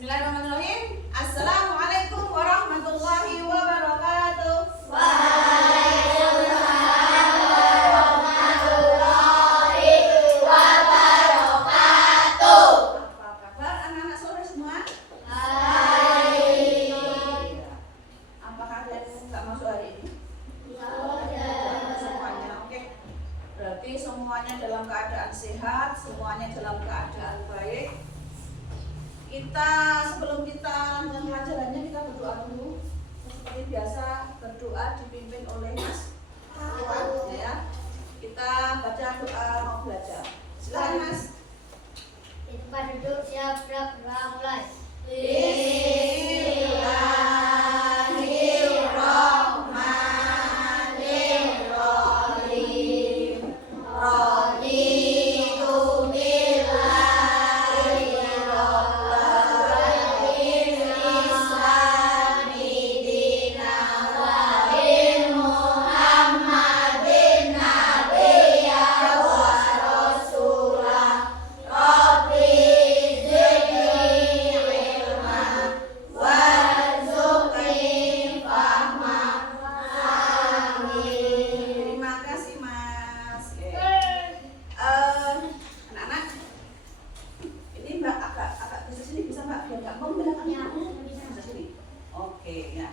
Bismillahirrahmanirrahim. Assalamualaikum warahmatullahi wabarakatuh. Waalaikumsalam warahmatullahi wabarakatuh. Apa kabar anak-anak sore semua? Baik. Apakah ada yang nggak masuk hari ini? Semuanya, oke. Berarti semuanya dalam keadaan sehat, semuanya dalam keadaan baik. Sebelum kita lanjutkan pelajarannya, kita berdoa dulu. Seperti biasa, berdoa dipimpin oleh Mas Tuhan, ya. Kita baca doa mau belajar. Silakan Mas. Tempat duduk siap mulai. Bismillahirrahmanirrahim. Raditu billahi rabban islami dinan wa bi Muhammadin nabiyyan wa rasulah. Rabbi zidni ilman warzuqni fahman. Amin. Terima kasih Mas. Anak-anak, ini Mbak agak bisa sini, bisa Mbak? Biar nggak mau bisa sini. Oke, ya.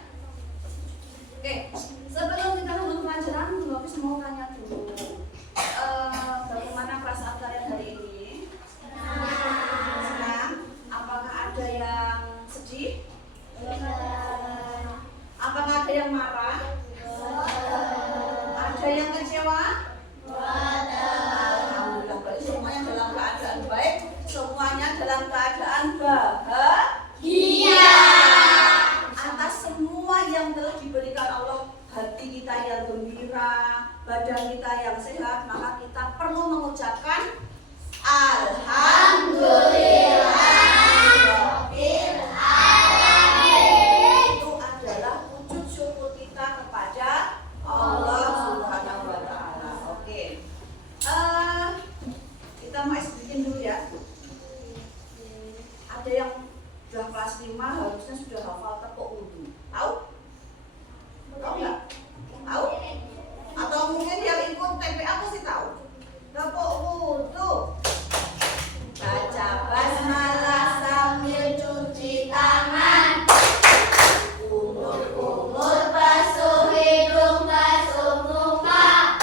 Oke, sebelum kita lanjut pelajaran, Bu Hafiz mau tanya dulu. Bagaimana perasaan kalian hari ini? Senang? Apakah ada yang sedih? Apakah ada yang marah? Ada yang kecewa? Alhamdulillah, berarti semuanya dalam keadaan baik, semuanya dalam keadaan bahagia atas semua yang telah diberikan Allah. Hati kita yang gembira, badan kita yang sehat, maka kita perlu mengucapkan Alhamdulillahirabbil alamin. Itu adalah wujud syukur kita kepada Allah Subhanahu wa taala. Oke. Kita mau bikin dulu ya. Ada yang sudah kelas 5 harusnya sudah hafal tepuk wudhu. Tahu? Tahu nggak? Tahu? Atau mungkin yang ikut TPA pasti tahu. Tepuk wudhu. Baca basmalah sambil cuci tangan. Kumur-kumur basuh hidung, basuh muka.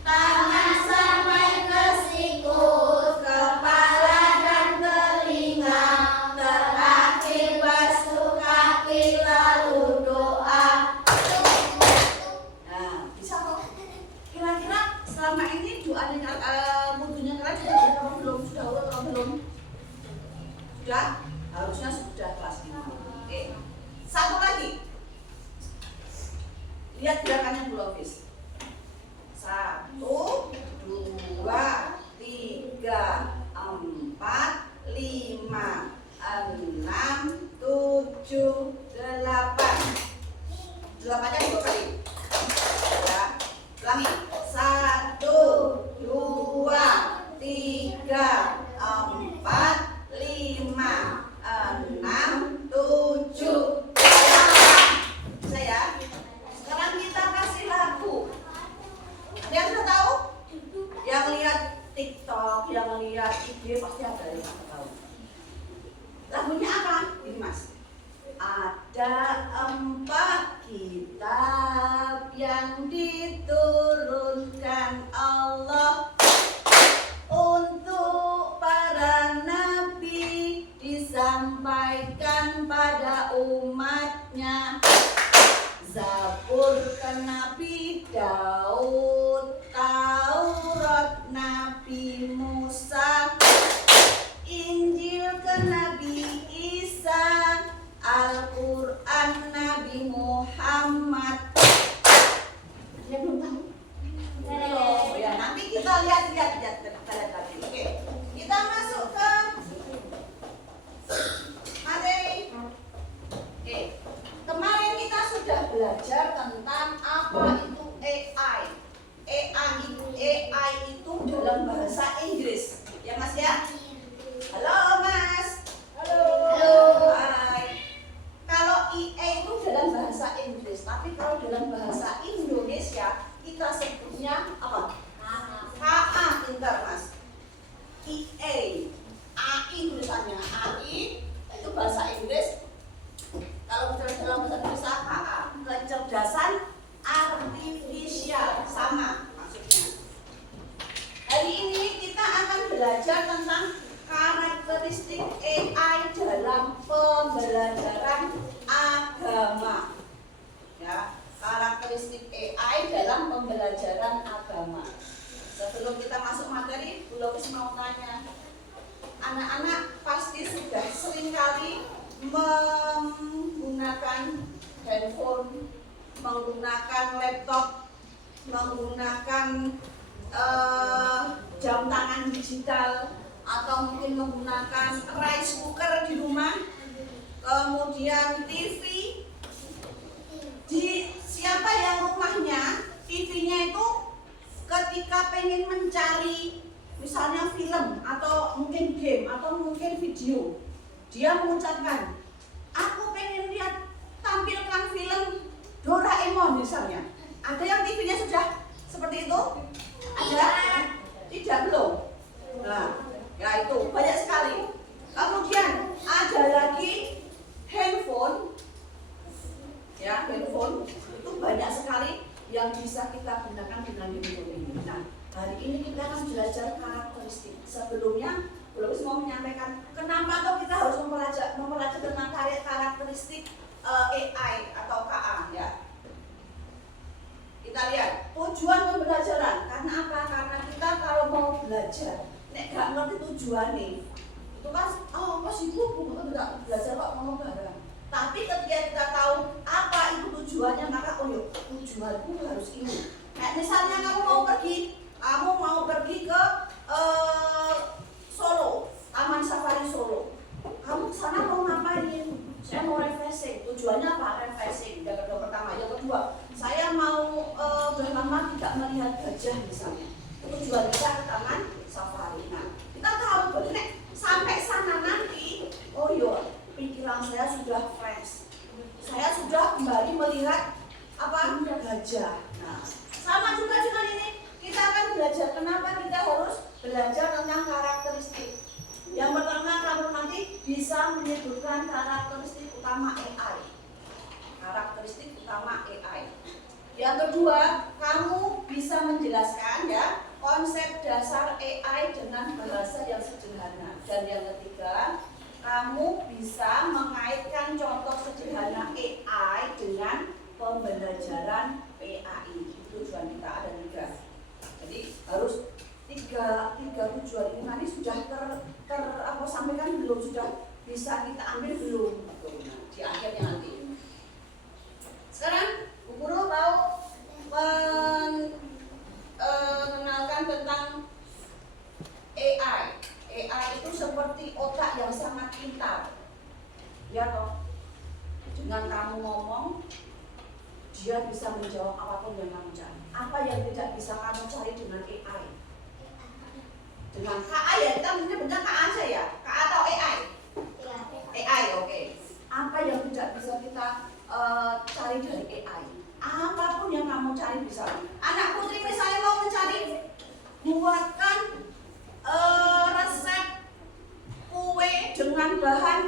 Tangan sampai ke siku, kepala dan telinga. Terakhir basuh kaki lalu doa. Nah, bisa kok. Kira-kira selama ini doanya wudhunya kalian sudah atau belum? Sudah atau belum? Sudah? Harusnya sudah kelas 5. Oke. Satu lagi. Lihat gerakannya Bu Hafiz. 1, 2, 3, 4, 5, 6, 7, 8. 8-nya 2 kali. Ya. Ulangi. 1, 2, 3, 4, 5, 6, 7, 8. Bisa ya? Sekarang kita kasih lagu. Ada yang sudah tahu? Yang lihat Anak-anak pasti sudah sering kali menggunakan handphone, menggunakan laptop, menggunakan jam tangan digital, atau mungkin menggunakan rice cooker di rumah, kemudian TV. Di siapa yang rumahnya TV-nya itu ketika pengen mencari misalnya film atau mungkin game atau mungkin video, dia mengucapkan, aku pengen lihat tampilkan film Doraemon misalnya. Ada yang TV-nya sudah seperti itu? Ada? Tidak, belum? Nah, ya itu banyak sekali. Kemudian ada lagi handphone. Ya, handphone itu banyak sekali yang bisa kita gunakan dengan handphone ini. Nah, hari ini kita akan belajar karakteristik. Sebelumnya, belum mau menyampaikan kenapa tuh kita harus mempelajari tentang karakteristik AI atau KA ya. Kita lihat tujuan pembelajaran. Karena apa? Karena kita kalau mau belajar, nek gak ngerti tujuannya, itu kan apa sih bu? Tidak belajar kok ngomong bareng. Tapi ketika kita tahu apa itu tujuannya, maka oh yuk tujuanku harus ini. Kayak misalnya kamu mau pergi ke Solo, Taman Safari Solo. Kamu sana mau ngapain? Saya mau refreshing. Tujuannya apa? Refreshing. Yang pertama. Yang kedua, saya mau udah lama tidak melihat gajah misalnya. Tujuan kita ke Taman Safari. Nah, kita tahu bahwa sampai sana nanti, oh iya, pikiran saya sudah fresh. Saya sudah kembali melihat apa? Gajah. Nah, sama juga dengan ini. Kita akan belajar kenapa kita harus belajar tentang karakteristik. Yang pertama, kamu nanti bisa menyebutkan karakteristik utama AI. Karakteristik utama AI. Yang kedua, kamu bisa menjelaskan ya konsep dasar AI dengan bahasa yang sederhana. Dan yang ketiga, kamu bisa mengaitkan contoh sederhana AI dengan pembelajaran PAI. Tujuan kita ada 3. Jadi harus tiga tujuan ini nanti sudah sampaikan belum, sudah bisa kita ambil belum di akhirnya nanti. Sekarang Bu Guru mau mengenalkan tentang AI. AI itu seperti otak yang sangat pintar, ya toh. Dengan kamu ngomong, dia bisa menjawab apapun yang kamu cari. Apa yang tidak bisa kamu cari dengan AI? Dengan KA ya, kita menyebutnya KA saja ya. KA atau AI? AI, oke. Apa yang tidak bisa kita cari dari AI? Apapun yang kamu cari bisa. Anak putri misalnya mau mencari, buatkan resep kue dengan bahan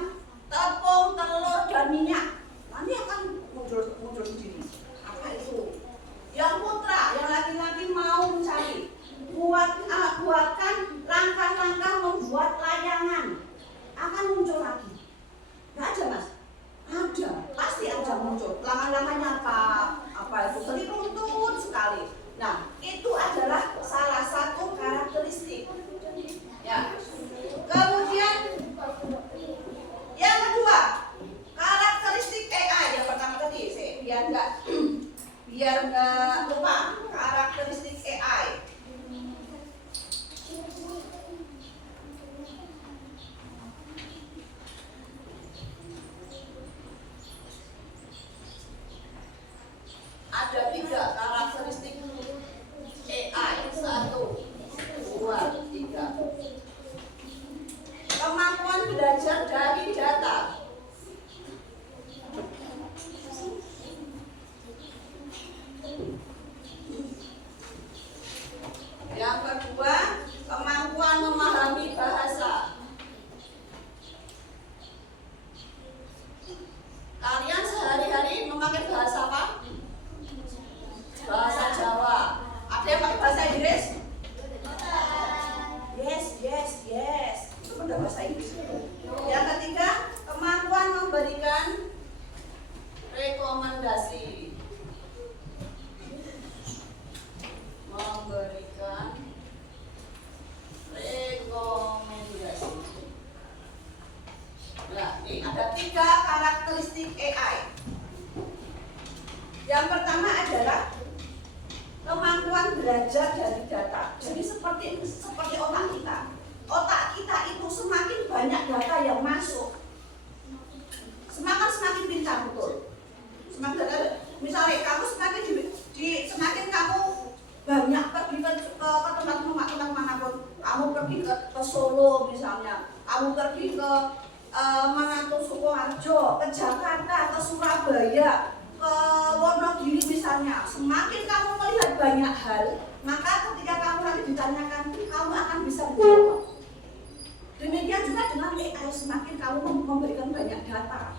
tepung, telur, dan minyak. Nanti akan muncul sendiri. Apa itu? Yang putra, yang laki-laki mau mencari, buatkan langkah-langkah membuat layangan, akan muncul lagi. Nggak ada mas? Ada, pasti ada muncul. Langkah-langkahnya apa itu? Tadi runtut sekali. Nah, itu adalah salah satu karakteristik. Ya. Kemudian yang kedua, karakteristik AI. Yang pertama tadi, biar nggak lupa karakteristik AI. Ada 3 karakteristik AI. 1, 2, 3. Kemampuan belajar dari data. Yang kedua, kemampuan memahami bahasa. Kalian sehari-hari memakai bahasa apa? Bahasa Jawa. Ada yang pakai bahasa Inggris? Yes. Itu udah bahasa Inggris. Yang ketiga, kemampuan memberikan rekomendasi. Memberikan rekomendasi. Oke, ada 3 karakteristik AI. Yang pertama adalah kemampuan belajar dari data. Jadi seperti otak kita. Otak kita itu semakin banyak data yang masuk, semakin pintar, betul. Semakin data, misalnya kamu semakin kamu banyak pergi ke tempat-tempat manapun, kamu pergi ke Solo misalnya, kamu pergi ke mana tuh, Sukoharjo, ke Jakarta, ke Surabaya, ke Wonogiri misalnya. Semakin kamu melihat banyak hal, maka ketika kamu nanti ditanyakan, kamu akan bisa menjawab. Demikian juga dengan AI, semakin kamu memberikan banyak data,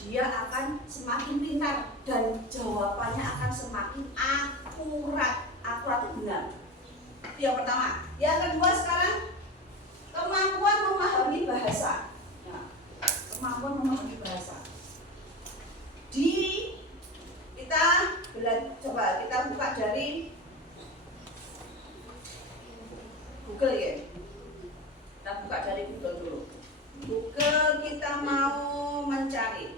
dia akan semakin pintar dan jawabannya akan semakin akurat. Akurat itu benar. Itu yang pertama. Yang kedua sekarang, kemampuan memahami bahasa. Nah, kemampuan memahami bahasa. Coba kita buka dari Google ya. Kita buka dari Google dulu. Google kita mau mencari.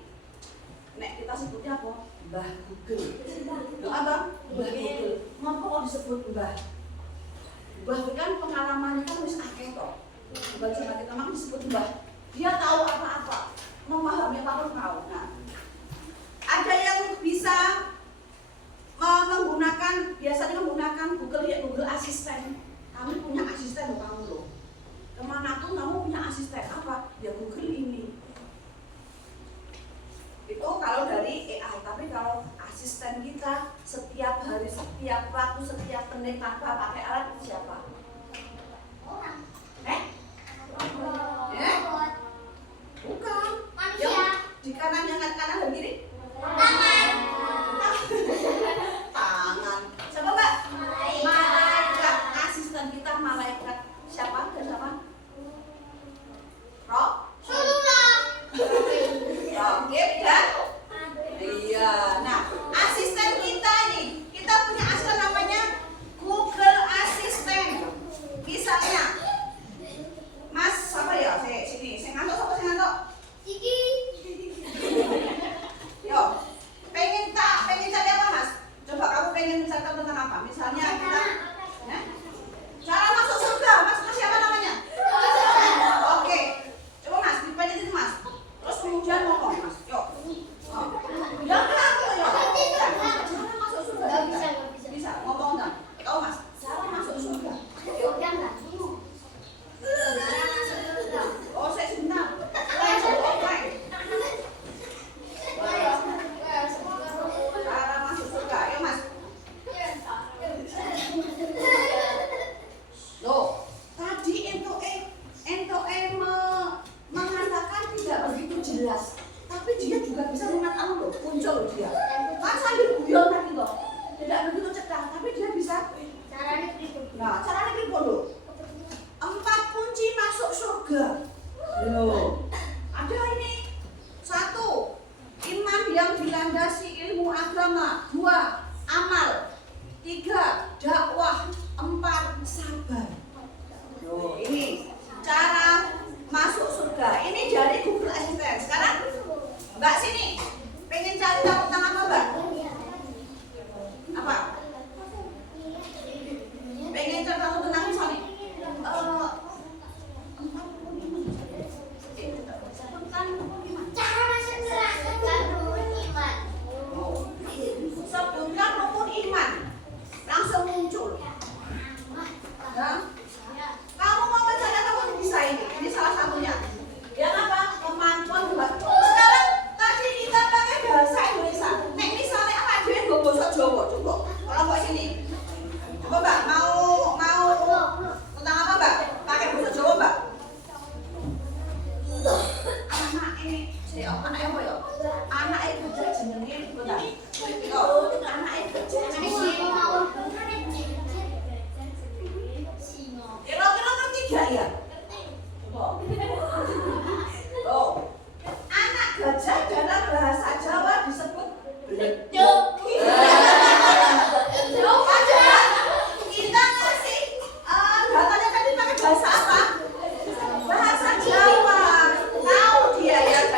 Nek kita sebutnya apa? Mbah Google. Loh apa? Mbah Google. Ngapa kok disebut Mbah? Mbah itu kan pengalamannya kan wis akeh toh. Baca kita mah disebut Mbah. Dia tahu apa-apa, memahami apa-apa tahu. Nah, ada yang bisa biasanya menggunakan Google ya, Google Assistant. Kamu punya asisten loh kamu loh. Kemanapun kamu punya asisten apa? Ya Google ini. Itu kalau dari AI, tapi kalau asisten kita setiap hari, setiap waktu, setiap menit tanpa pakai alat itu siapa? Orang. Bukan. Manusia. Yang di kanan, yang kanan dan kiri? Tangan. Tangan. Siapa Mbak? Malaikat. Asisten kita malaikat. Siapa? Dan siapa? Rasulullah. Rokib dan iya. Nah, asisten kita ini, kita punya asisten namanya Google Assistant. Misalnya, Mas, siapa ya? Sini, saya ngantuk, siapa sih ngantuk? Iki. Yo, pengen cari apa Mas? Coba kamu pengen menceritakan tentang apa? Misalnya kita, ya? Cara masuk surga, Mas siapa namanya? Oke, coba Mas, dipencet itu Mas. Terus kemudian ngomong Mas, yuk. Yang aku ya. Cara masuk surga. Gak bisa. Bisa, ngomong dong. Kau Mas, cara masuk surga. Yuk. Oh, saya sebentar. Cara masuk surga, ayo Mas. Loh, tadi mengatakan tidak begitu jelas, tapi dia juga bisa mengatakan loh, muncul dia. Kan sambil guyon tadi loh, tidak begitu cepat, tapi dia bisa. Nah, caranya gitu loh. 4 kunci masuk surga. Loh, ada ini. 1, iman yang dilandasi ilmu agama. 2, amal. 3, dakwah. 4, sabar. Loh, ini cara masuk surga. Ini dari Google Assistant. Sekarang Mbak sini, pengen cari tahu tentang apa Mbak? Apa? Pengen cari tahu tentang misalnya? Cara masuk neraka rukun iman. Sebutkan rukun iman, langsung muncul. Nah, kamu mau mencari kamu bisa ini salah satunya. Yang apa? Kemampuan bahasa. Sekarang tadi kita pakai bahasa Indonesia. Nek misalnya apa aja yang bahasa Jawa, coba. Kalau mau sini, coba Mbak mau tentang apa Mbak? Pakai bahasa Jawa Mbak. Anaknya apa ya? Anaknya kerja jenenge bentar. Anaknya kerja jenenge. Kira-kira ngerti gak ya? Oh, anak gajah dalam bahasa Jawa disebut bleduk. Padahal kita ngasih datanya tadi pakai bahasa apa? Bahasa Jawa. Tahu dia ya.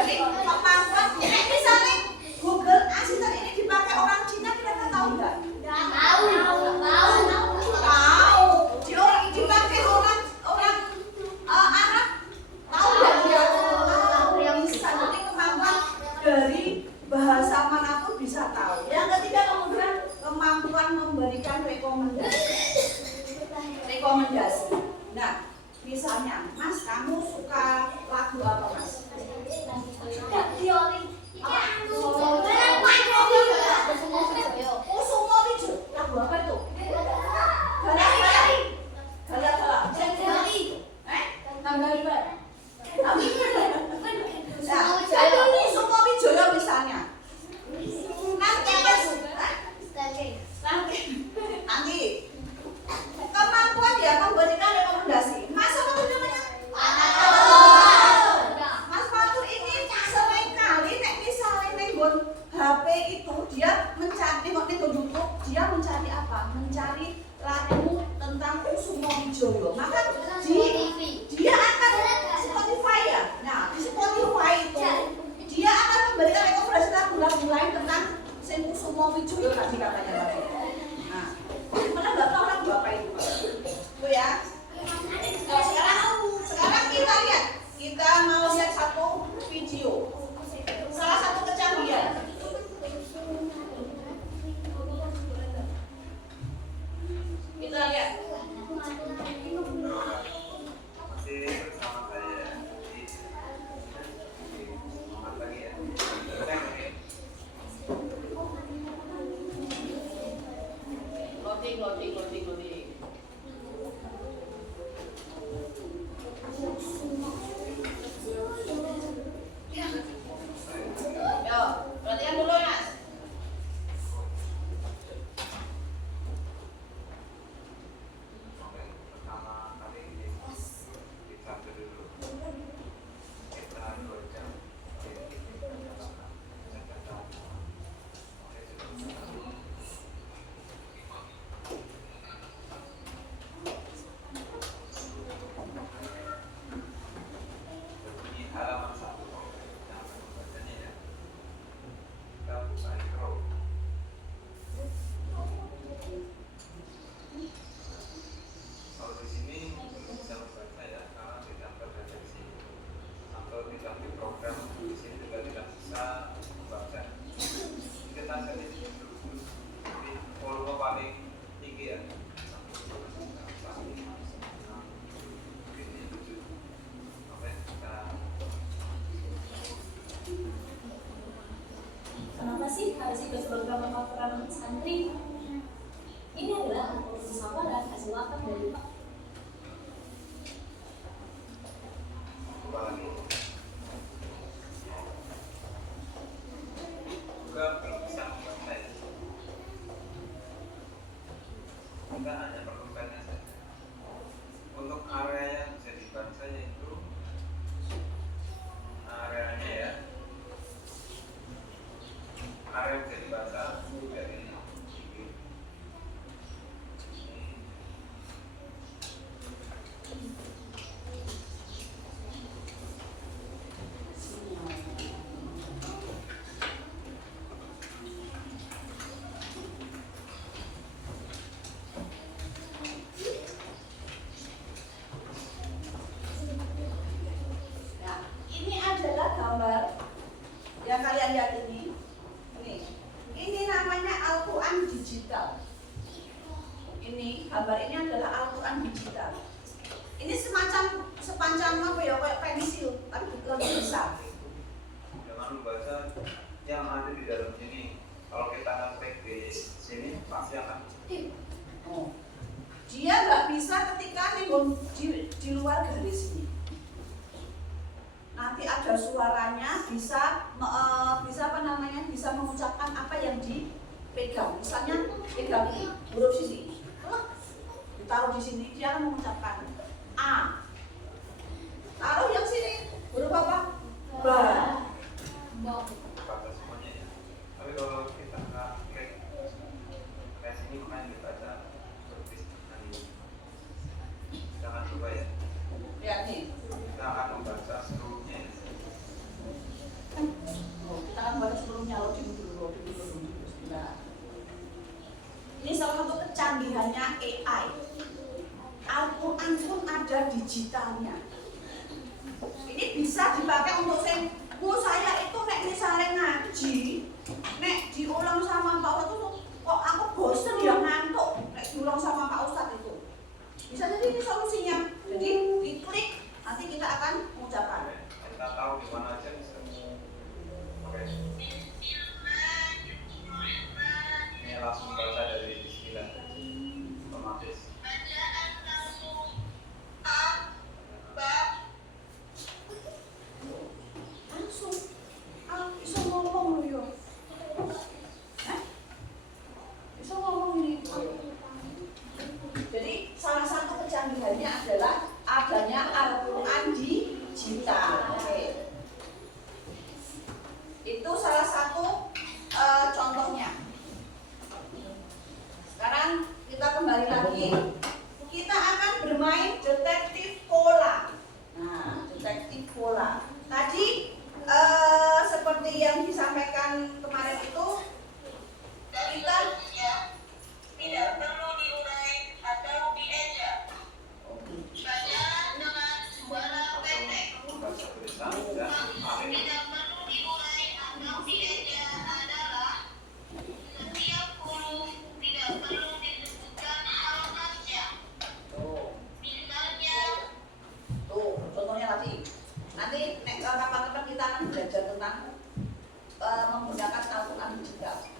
video tadi katanya Bapak. Nah, mana nggak tahu kan Bapak itu. Tuh ya. Nah, sekarang kita lihat. Kita mau lihat satu video. Salah satu kecanggihan. Kita lihat. Masih bersama saya di semangat lagi ya. Loading. Yo, perhatian dulu Mas. Pertama kali ini kita dulu kita 2 jam di halaman 1 yang bacanya ya kita buka intro. Kalau di sini belum bisa membaca ya karena tidak terdeteksi atau tidak diprogram di sini juga tidak bisa membaca. Kita set ini dulu di volume paling tinggi ya. Ini 7. Oke, kita Kenapa sih harus ikut program pemaparan santri? Ini adalah untuk musyawarah hasil wakaf dari Pak. coba lagi. Juga belum bisa membaca ya. Kita hanya perlukannya saja. Untuk area yang bisa dibaca yaitu areanya ya. Area yang bisa dibaca dari Nah, ini adalah gambar yang kalian lihat ini. Ini namanya Al-Quran digital. Ini gambar ini adalah Al-Quran digital. Ini sepanjang apa ya, kayak pensil, tapi lebih besar. jangan membaca yang ada di dalam sini. Kalau kita ngetik di sini pasti akan Oh. Dia nggak bisa ketika di luar garis ini. Nanti ada suaranya, bisa bisa mengucapkan apa yang dipegang. Misalnya pegang ini, huruf sini, ditaruh di sini, dia akan mengucapkan A. Taruh yang sini, huruf apa? Ba. baca semuanya ya. Tapi kalau kita nggak klik kayak sini makanya dibaca seperti ini. Kita akan coba ya. Lihat nih. Kita akan membaca seluruhnya. Oh, kita akan baca sebelumnya loading dulu. Nah, ini salah satu kecanggihannya AI. Al-Quran pun ada digitalnya. Ini bisa dipakai untuk saya itu nek misalnya ngaji, nek diulang sama Pak Ustadz itu kok aku bosen ya ngantuk nek diulang sama Pak Ustadz itu. Bisa jadi ini solusinya. Jadi diklik nanti kita akan mengucapkan. Kita tahu di mana aja bisa. Oke. Ini langsung baca dari Bismillah. Otomatis. Langsung bisa ngomong loh yo. Bisa ngomong ini. Jadi salah satu kecanggihannya adalah adanya Al-Quran digital. Oke. Itu salah satu contohnya. Sekarang kita kembali lagi. Kita akan bermain detektif pola. Nah, detektif pola. Tadi seperti yang disampaikan kemarin itu dari kita tidak perlu diurai atau dieja. Baca dengan suara pendek. Baca tulisan dan amin. Tidak perlu diurai atau dieja adalah setiap huruf tidak perlu disebutkan harokatnya. tuh Misalnya, contohnya tadi. Nanti kapan-kapan kita akan belajar tentang menggunakan Al-Quran digital.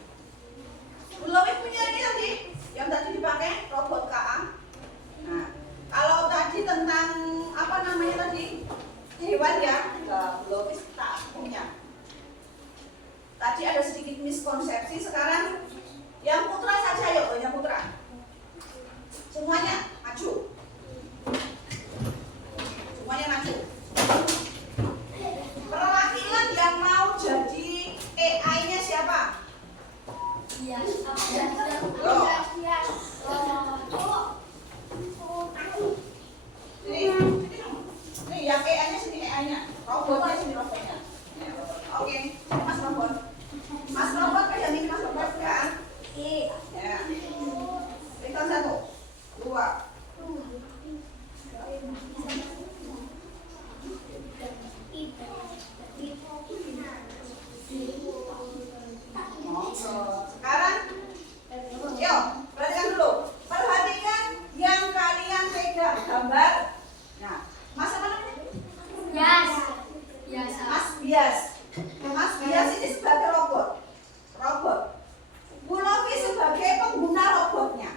Belum punya ini tadi, yang tadi dipakai robot KA. Nah, kalau tadi tentang apa namanya tadi hewan ya, belum tak punya. Tadi ada sedikit miskonsepsi. Sekarang yang putra saja yuk, yang putra. Semuanya maju. Semuanya maju. Perwakilan yang mau jadi AI-nya siapa? Iya. Loh. Ini yang AI-nya sini AI-nya. Robotnya sini robotnya. Oke, Mas Robot. Mas Robot kan yang ini Mas Robot kan? Ya. Hitung 1, 2. Sekarang, yuk, perhatikan dulu. Perhatikan yang kalian pegang gambar. Nah, Mas apa namanya? Mas Bias. Mas Bias ini sebagai robot. Bu Lovi sebagai pengguna robotnya.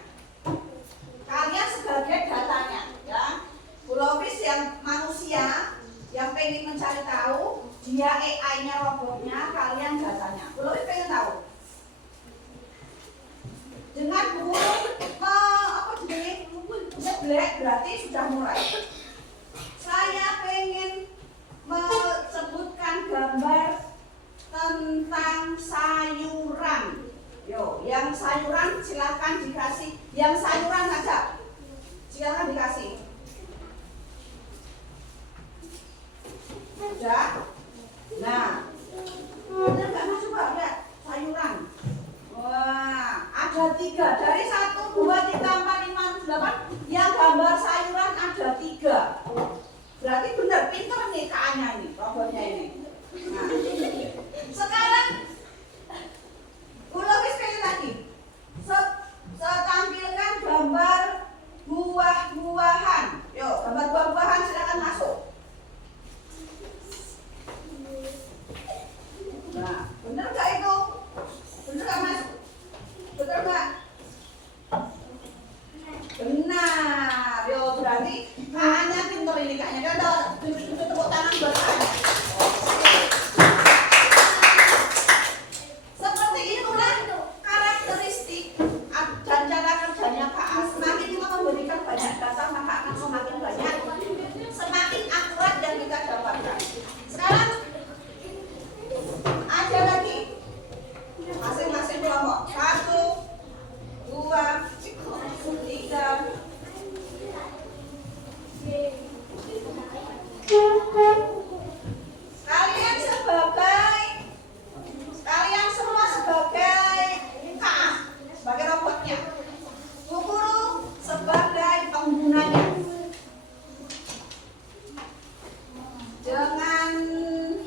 Kalian sebagai datanya, ya. Bu Lovi yang manusia yang pengen mencari tahu, dia AI-nya robotnya, kalian datanya. Bu Lovi pengen tahu. Dengan buku apa jenis ngeblek berarti sudah mulai. Saya pengen menyebutkan gambar tentang sayuran. Yo, yang sayuran silakan dikasih. Yang sayuran saja, silakan dikasih. Sudah. Nah, benar nggak Mas? Coba lihat sayuran. Wah, ada 3 dari 1, 2, 3, 4, 5, 6, 8. Yang gambar sayuran ada 3. Berarti benar pintar nih KA-nya ini, robotnya ini. Nah, sekarang Bu Lovi sekali lagi. Tampilkan gambar buah-buahan. Yuk, gambar buah-buahan silakan masuk. Nah, benar nggak itu? Benar nggak Mas? Betul nggak? Benar. Yo, berarti KA-nya pintar ini KA-nya. Kan tepuk tangan buat KA-nya. Seperti itulah karakteristik dan cara kerjanya KA. Semakin kita memberikan banyak data, maka akan semakin banyak, semakin akurat yang kita dapatkan. Sekarang ada lagi masing-masing kelompok. 1, 2, 3. Kalian semua sebagai KA, sebagai robotnya. Bu Guru sebagai penggunanya. Dengan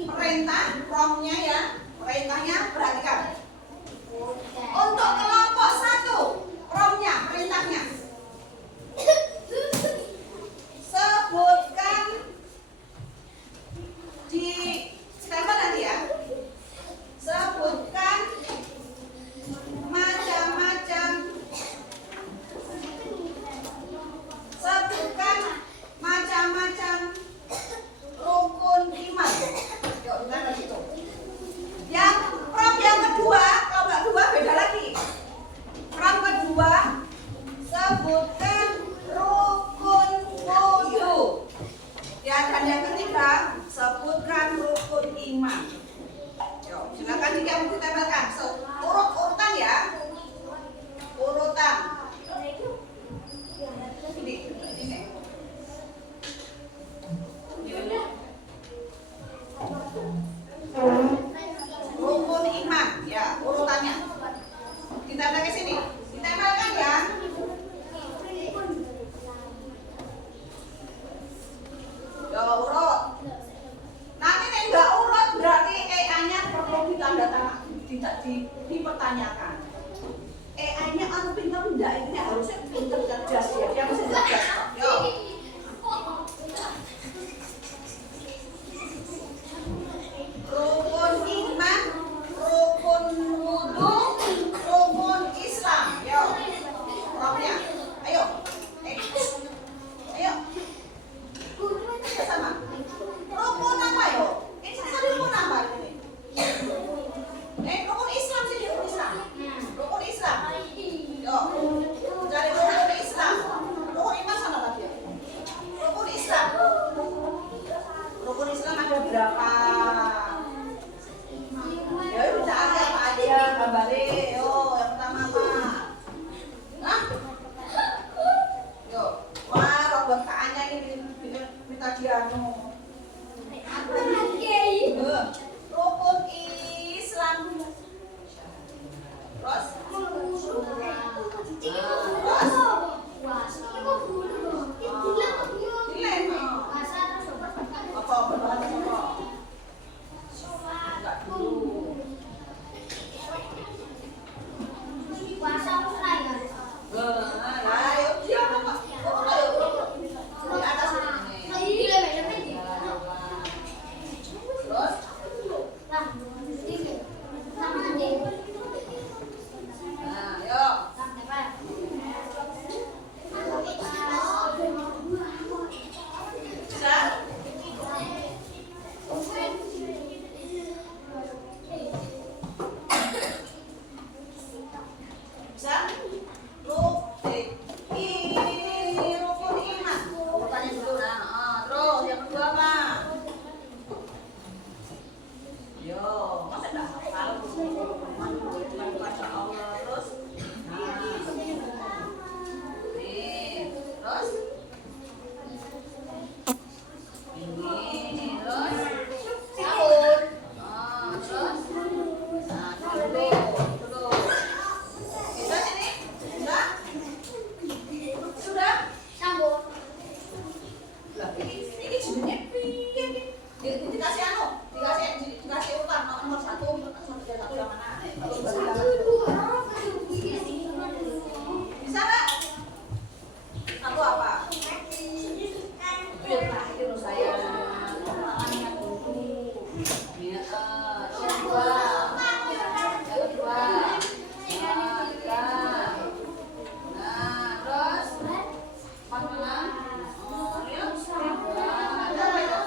perintah, prompt-nya ya, perintahnya perhatikan. Untuk kelompok 1, prompt-nya, perintahnya. Sebutkan di stempel nanti ya. Sebutkan macam-macam rukun iman. Yuk, kita ke situ. Yang prompt yang kedua, kelompok 2 beda lagi. Prompt kedua, sebutkan rukun wudhu. Ya, dan yang ketiga, sebutkan rukun iman. Yuk, silakan ditempelkan. Urut-urutan ya. Urutan. Ini. Rukun iman, ya urutannya. Kita dipertanyakan. AI-nya anu pinter enggak? Ini harusnya pinter cerdas ya. Dia masih cerdas kok. Yo. Rukun iman, rukun wudu, rukun Islam. Yo. Orangnya. Ayo. Ayo. Sama. Rukun apa yo? Ini tadi rukun apa ini? Rukun Islam sih, rukun Islam. Rukun Islam. Yo. Cari rukun Islam. Rukun iman sama lagi ya. Rukun Islam. Rukun Islam ada berapa? Ya udah cari apa aja gambarnya. Yo, yang pertama apa? Nah. Yo. Wah, robot kaannya ini minta dianu. Rukun Islam. Terus? Dilem. Apa berbahan apa? Enggak dulu. Ayo, siapa Pak? Ayo. Di atas ini. Terus? Nah, yuk. Bisa? Bisa? Ini rukun iman. Tanya dulu nah. Terus yang kedua apa? Yo, masa enggak hafal rukun iman kepada Allah terus? Nah. Nih, terus? Ini, terus? Sahur. Terus? Nah, dulu. Bisa sini? Sudah? Sudah? Lah, ini jenisnya piye nih? Dikasih anu, dikasih urutan nomor 1 yang mana? Bisa nggak? Satu apa? Itu yang terakhir saya. Tangannya dulu. Ya, yang kedua. Yang kedua. Nah, tiga. Nah, terus? Mana? Oh, yuk. Nah, apa itu?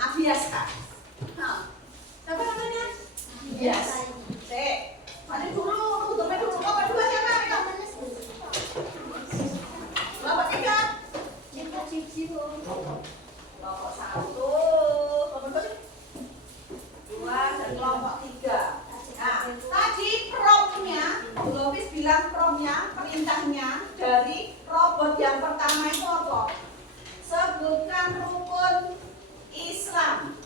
Abiaska. Nah, siapa namanya? Abias. Cek. Mari dulu, tutupnya dulu. Nomor 2 siapa? Nomor 3. Kelompok 1. Nomor 2 dan kelompok 3. Nah, tadi promnya, Bu Lopis bilang promnya, perintahnya dari robot yang pertama itu apa? Sebutkan rukun Islam.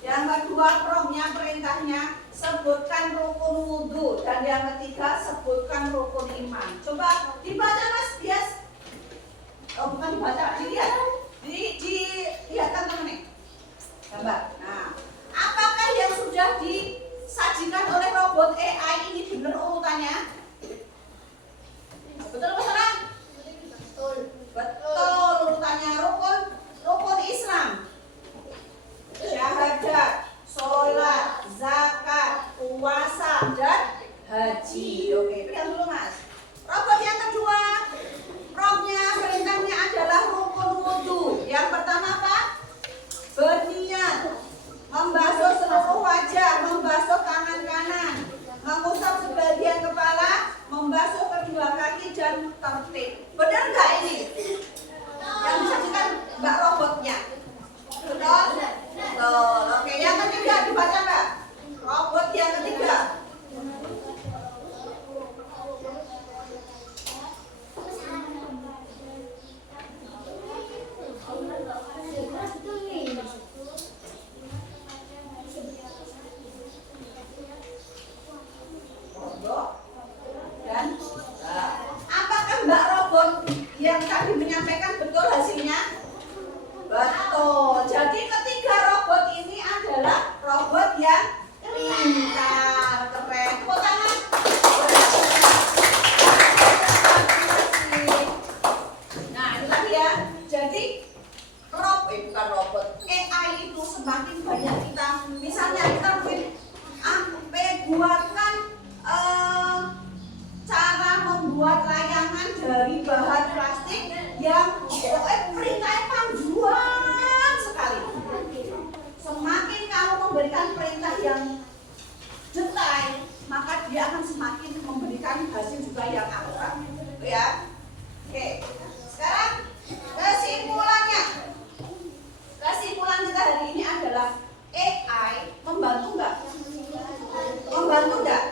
Yang kedua promnya, perintahnya sebutkan rukun wudhu. Dan yang ketiga sebutkan rukun iman. Coba dibaca Mas Bias. Oh bukan dibaca, dilihat. Dilihatkan teman-teman. Gambar. Nah, apakah yang sudah disajikan oleh robot AI ini benar urutannya? Betul apa salah? Betul urutannya. Rukun Islam. Syahadat, sholat, zakat, puasa, dan haji. Oke, lihat dulu Mas. Robot yang kedua, promnya, perintahnya adalah rukun wudhu. Yang pertama apa? Berniat, membasuh seluruh wajah, membasuh tangan kanan, mengusap sebagian kepala, membasuh kedua kaki dan tertib. Benar nggak ini? Yang disajikan Mbak robotnya. Betul? Betul. Oke, yang ketiga dibaca Mbak. Robot yang ketiga. Dan apakah Mbak robot yang tadi menyampaikan betul hasilnya? Betul. Jadi ketiga robot ini adalah robot yang pintar, keren. Tepuk tangan. Nah, itu tadi ya. Jadi bukan robot. AI itu semakin banyak kita. Misalnya kita mungkin buatkan cara membuat layangan dari bahan plastik yang perintahnya panjang sekali. Semakin kamu memberikan perintah yang detail, maka dia akan semakin memberikan hasil juga yang akurat. Ya. Oke. Sekarang kesimpulannya. Kesimpulan kita hari ini adalah AI membantu nggak? Membantu nggak?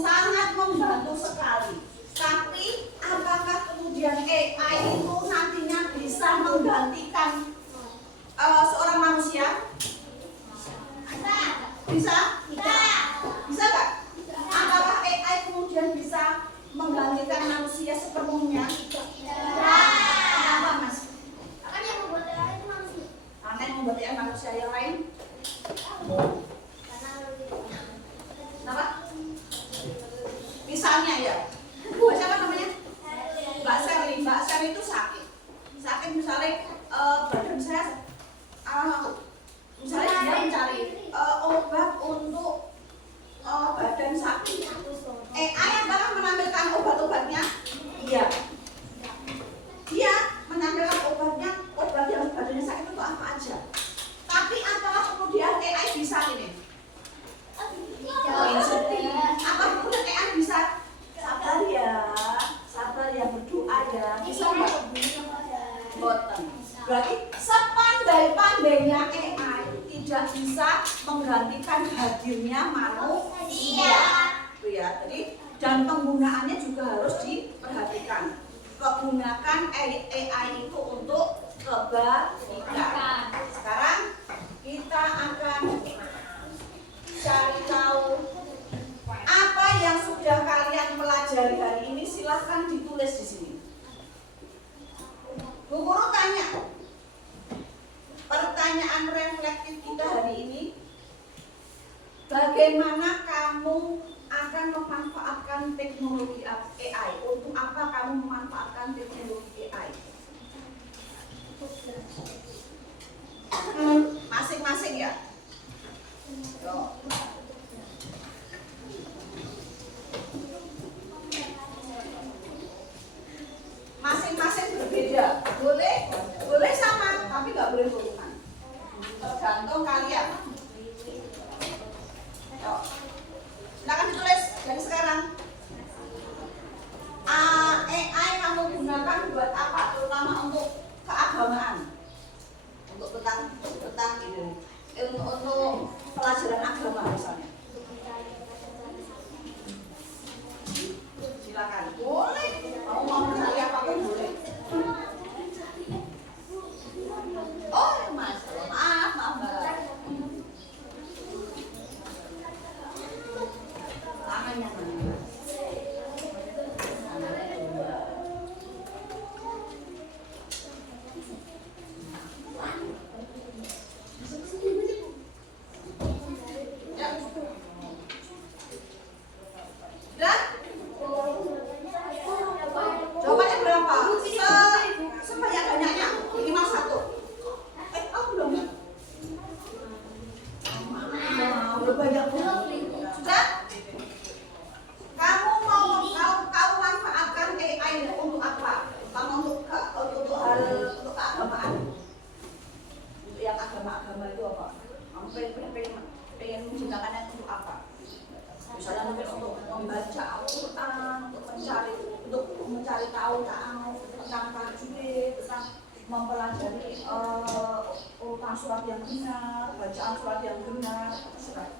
Sangat membantu sekali. Tapi apakah kemudian AI itu nantinya bisa menggantikan seorang manusia? Bisa? Bisa nggak? Apakah AI kemudian bisa menggantikan manusia sepenuhnya? Kenapa Mas? Karena yang membuat AI manusia yang lain? Kenapa? Misalnya ya, siapa namanya? Mbak Sherly. Mbak Sherly itu sakit misalnya badan saya misalnya dia mencari obat untuk badan sakit. AI apakah menampilkan obat-obatnya? Iya. Dia menampilkan obatnya, obat yang badannya sakit itu apa aja. Tapi apakah kemudian AI bisa ini? Apa kemudian AI bisa sabar ya berdoa ya, bisa nggak? Boten. Berarti sepandai-pandainya AI tidak bisa menggantikan hadirnya manusia. Itu ya. Jadi dan penggunaannya juga harus diperhatikan. Gunakan AI itu untuk kebaikan. Sekarang kita akan cari tahu apa yang sudah kalian pelajari hari ini. Silahkan ditulis di sini. Bu Guru tanya, pertanyaan reflektif kita hari ini, bagaimana kamu akan memanfaatkan teknologi AI? Untuk apa kamu memanfaatkan teknologi AI? Masing-masing ya. Masing-masing berbeda. Boleh sama nggak boleh turunan. Tergantung kalian. Yuk. Silakan ditulis dari sekarang. AI kamu gunakan buat apa? Terutama untuk keagamaan. Untuk tentang ini. Untuk pelajaran agama misalnya. Silakan. Boleh. Kamu mau mencari apapun boleh. Oh, Mas. Maaf, Mbak. Tangannya mana? Jawabannya berapa? Sebanyak-banyaknya minimal 1. Aku belum ya? Udah banyak banget. Sudah? Kamu manfaatkan AI untuk apa? Kamu untuk keagamaan. Untuk yang agama itu apa? Kamu pengen menggunakannya untuk apa? Misalnya mungkin untuk membaca Al-Quran, untuk mencari tahu tentang tajwid, tentang mempelajari urutan surat yang benar, bacaan surat yang benar, terserah.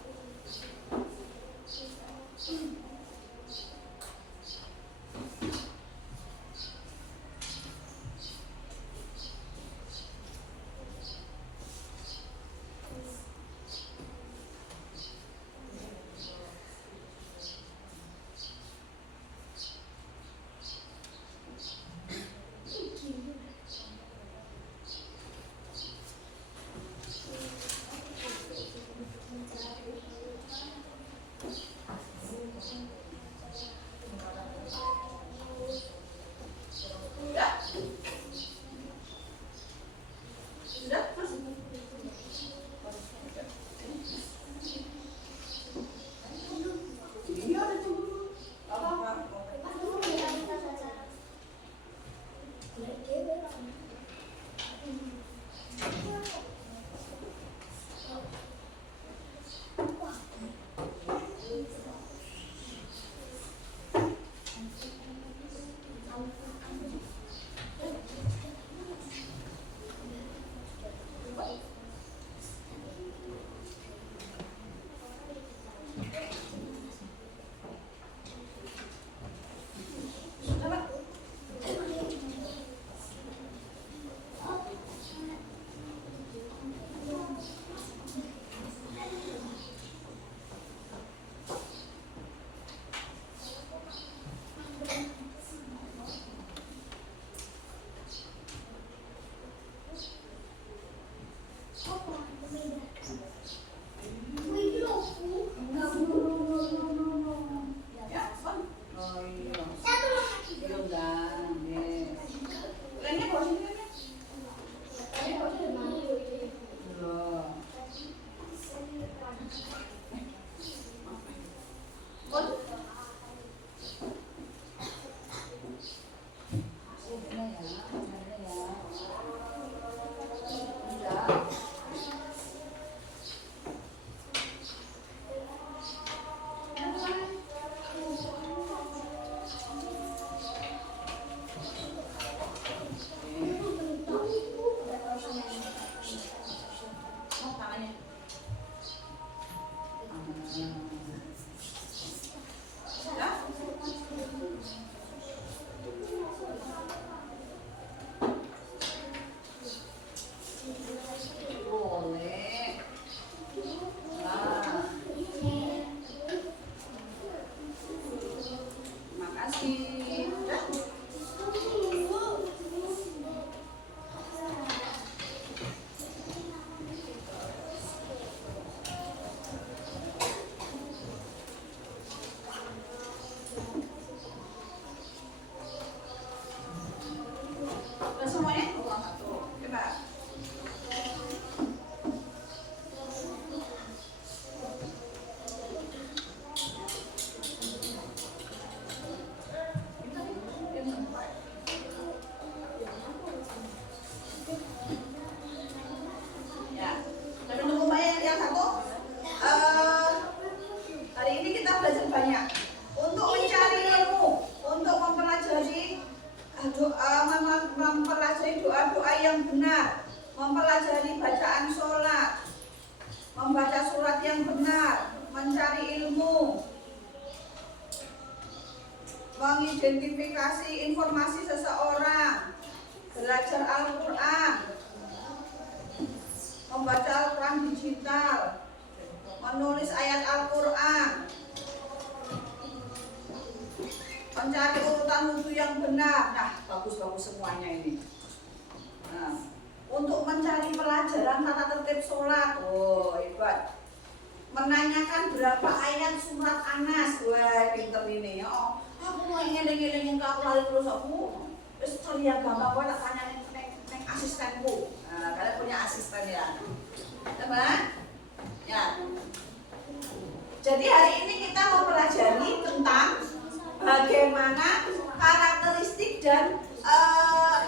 mempelajari bacaan sholat, membaca surat yang benar, mencari ilmu, mengidentifikasi informasi seseorang, belajar Al-Quran, membaca Al-Quran digital, menulis ayat Al-Quran, mencari urutan wudhu yang benar. Nah, bagus-bagus semuanya ini. Nah, untuk mencari pelajaran tata tertib sholat, oh hebat. Menanyakan berapa ayat surat Anas, wah pinter ini. Oh, aku mau ngeling-ngelingin ke aku lari terus aku. Terus cari agama, aku tak tanya neng asistenku. Nah, kalian punya asisten ya, teman? Ya. Jadi hari ini kita mau pelajari tentang bagaimana karakteristik dan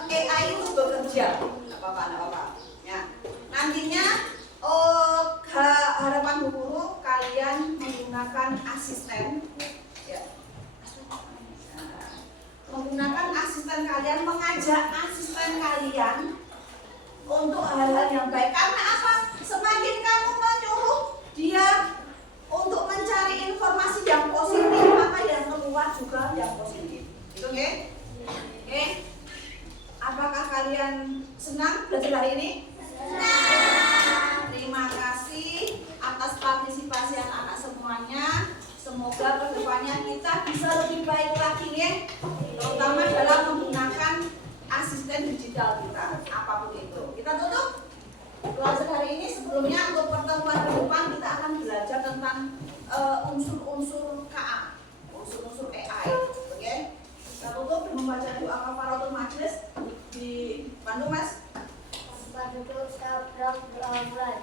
AI itu bekerja. Apa-apa. Ya. Nantinya harapan Bu Guru kalian menggunakan asisten. Ya. Menggunakan asisten kalian, mengajak asisten kalian untuk hal-hal yang baik. Karena apa? Semakin kamu menyuruh dia untuk mencari informasi yang positif, maka yang keluar juga yang positif. Gitu nggih? Oke? Apakah kalian senang belajar hari ini? Senang. Terima kasih atas partisipasi anak-anak semuanya. Semoga kedepannya kita bisa lebih baik lagi ya, terutama dalam menggunakan asisten digital kita, apapun itu. Kita tutup belajar hari ini. Sebelumnya untuk pertemuan ke depan kita akan belajar tentang unsur-unsur KA, unsur-unsur AI. Oke? Kita tutup dengan membaca doa kafaratul majlis di Bandung, Mas. Pada dosa mulai.